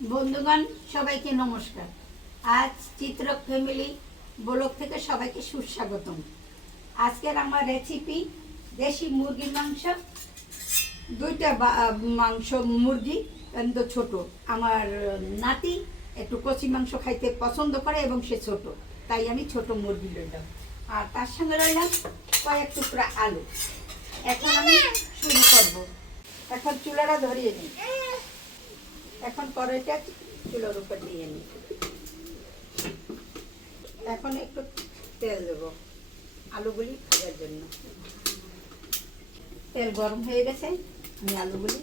বন্ধুগণ, সবাইকে নমস্কার। আজ চিত্রক ফ্যামিলি ব্লগ থেকে সবাইকে সুস্বাগতম। আজকের আমার রেসিপি দেশি মুরগির মাংস। দুইটা মাংস মুরগি কিন্তু ছোট। আমার নাতি একটু কচি মাংস খাইতে পছন্দ করে এবং সে ছোট, তাই আমি ছোট মুরগি লইলাম। আর তার সঙ্গে রইলাম কয়েক টুকরা আলু। এখন আমি শুরু করব। এখন চুলাটা ধরিয়ে নিই। এখন কড়াইটা চুলার উপর দিয়ে নিই। এখন একটু তেল দেব আলুগুলি ভাজার জন্য। তেল গরম হয়ে গেছে, আমি আলুগুলি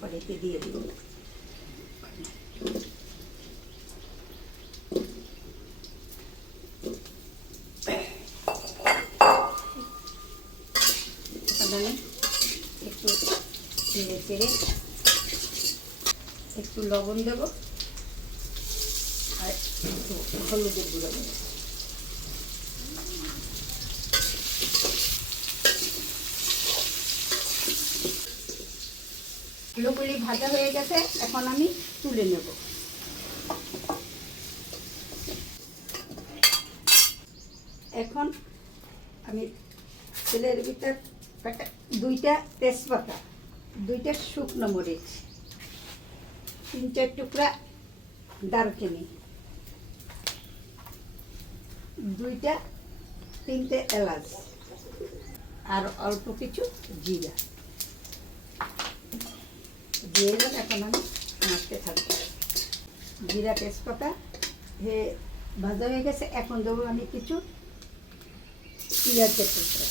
কড়াইতে দিয়ে দেব। আমি একটু নেড়ে চেড়ে একটু লবণ দেব আর একটু হলুদের গুঁড়ো দেবো। আলুগুলি ভাজা হয়ে গেছে, এখন আমি তুলে নেব। এখন আমি তেলের ভিতর দুইটা তেজপাতা, দুইটা শুকনো মরিচ, 3-4 টুকরা দারচিনি, 2-3টে এলাচ আর অল্প কিছু জিরা দিয়ে দেব। এখন আমি নাড়তে থাকবো। জিরা তেজপাতা ভাজা হয়ে গেছে, এখন দেবো আমি কিছু পেঁয়াজের টুকরা।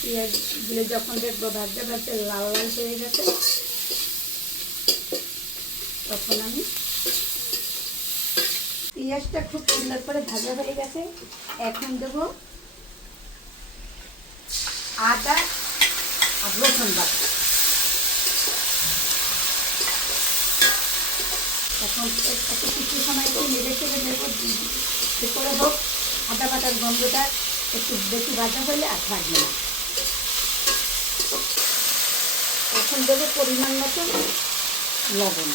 পেঁয়াজগুলো যখন দেখবো ভাজতে ভাজতে লাল লাল হয়ে গেছে, তখন আমি পেঁয়াজটা খুব সুন্দর করে ভাজা হয়ে গেছে। এখন দেবো আদা আর রসুন বাটা। এখন একটু কিছু সময় একটু নেড়ে চেড়ে দেবো, করে হোক আদা বাটার গন্ধটা একটু বেশি ভাজা হলে আর থাকবে না। এখন দেবো পরিমাণ মতো লবণ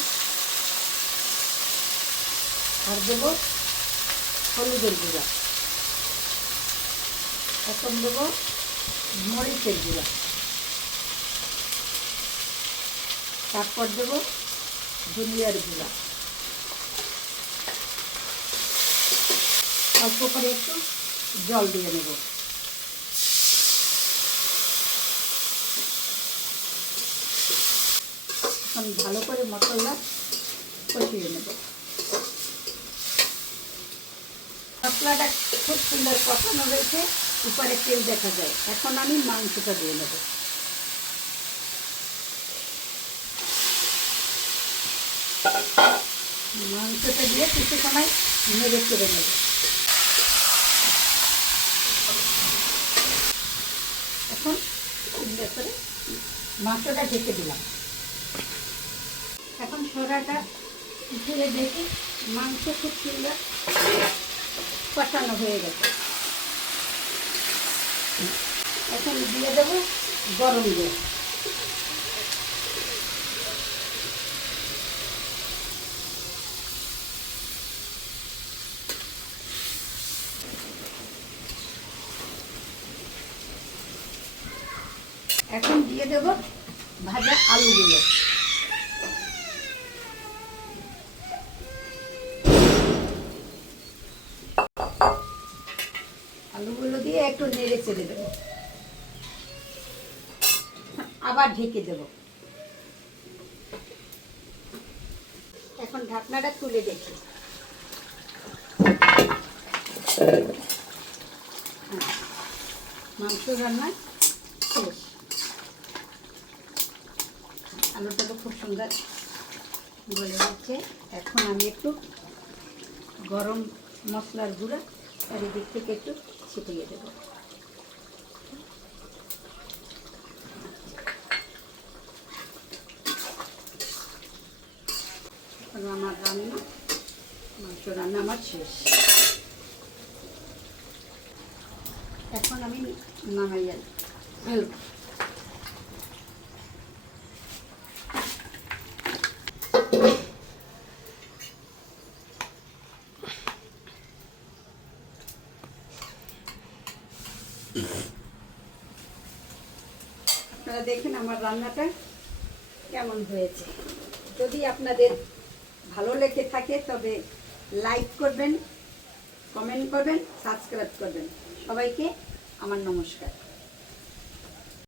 আর দেবো হলুদের গুঁড়া। এখন দেবো মরিচের গুঁড়া। তারপর দেবো ধনিয়ার গুঁড়া। অল্প করে একটু জল দিয়ে নেব। এখন ভালো করে মশলা কষিয়ে নেব। মশলাটা খুব সুন্দর কষানো রয়েছে, উপরে তেল দেখা যায়। এখন আমি মাংসটা দিয়ে নেব। মাংসটা দিয়ে কিছু সময় নেড়ে চেড়ে নেব। এখন সুন্দর করে মাংসটা ঢেকে দিলাম। এখন সরাটা ঢেলে দেখি মাংস খুব সুন্দর কষানো হয়ে গেছে। এখন দিয়ে দেবো গরম জল। এখন দিয়ে দেবো ভাজা আলুগুলো। আলুগুলো দিয়ে একটু নেড়ে চেড়ে দেবো, আবার ঢেকে দেব। এখন ঢাকনাটা তুলে দেখি। মাংস রান্না শেষ। আলুটা তো খুব সুন্দর গলে যাচ্ছে। এখন আমি একটু গরম মশলার গুঁড়া চারিদিক থেকে একটু ছিটিয়ে দেবো। আমার রান্না মাংস রান্না আমার শেষ। এখন আমি নামাই যাই। আপনারা দেখেন আমার রান্নাটা কেমন হয়েছে। যদি আপনাদের ভালো লেগে থাকে তবে লাইক করবেন, কমেন্ট করবেন, সাবস্ক্রাইব করবেন। সবাইকে আমার নমস্কার।